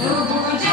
Tudo